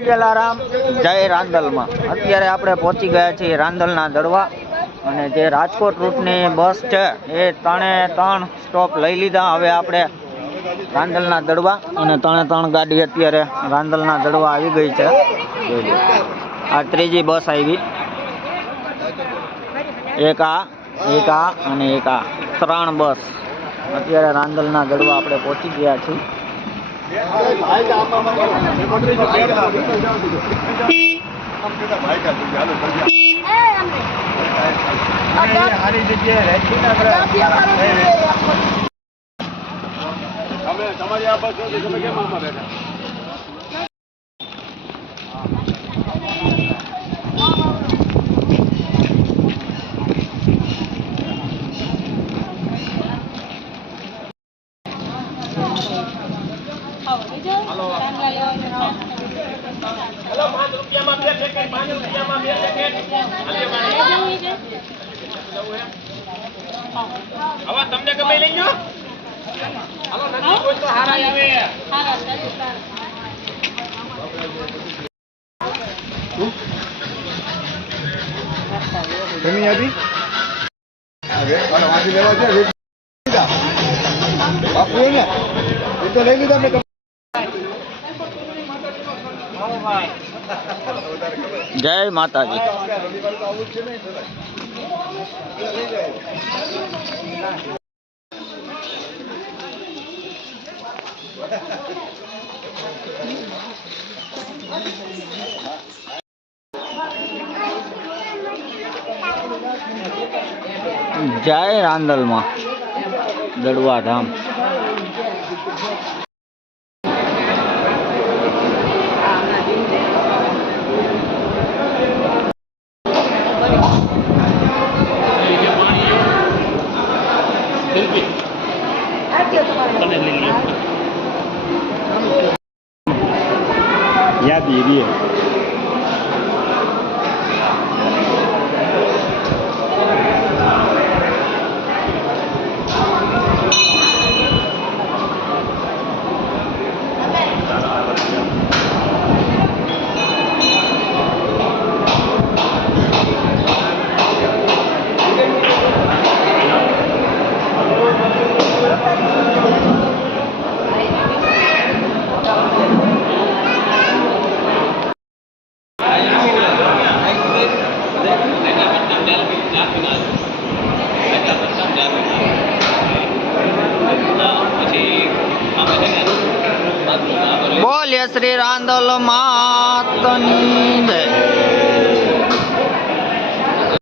જલારામ જય રાંદલમાં. અત્યારે આપણે પહોંચી ગયા છીએ રાંદલના દડવા અને જે રાજકોટ રૂટની બસ છે, એ ત્રણે ત્રણ સ્ટોપ લઈ લીધા. હવે આપણે રાંદલના દડવા અને ત્રણે ત્રણ ગાડી અત્યારે રાંદલના દડવા આવી ગઈ છે. આ ત્રીજી બસ આવી. એક આ એક આ અને એક આ. ત્રણ બસ. અત્યારે રાંદલના દડવા આપણે પહોંચી ગયા છીએ. આ બસ તમે કેમ આમાં બેઠા Thank you. હવે તમને ગમે લઈ ગયો હાલો નથી કોઈ તો હારા આવે. જમી આપી? વાંચી લેવા છે. બાપુ ને એ તો લઈ લીધા મેં તમને. જય માતાજી. જય રાંદલમાં દડવા ધામ 你比例 શ્રી રાંદલ માતની જય.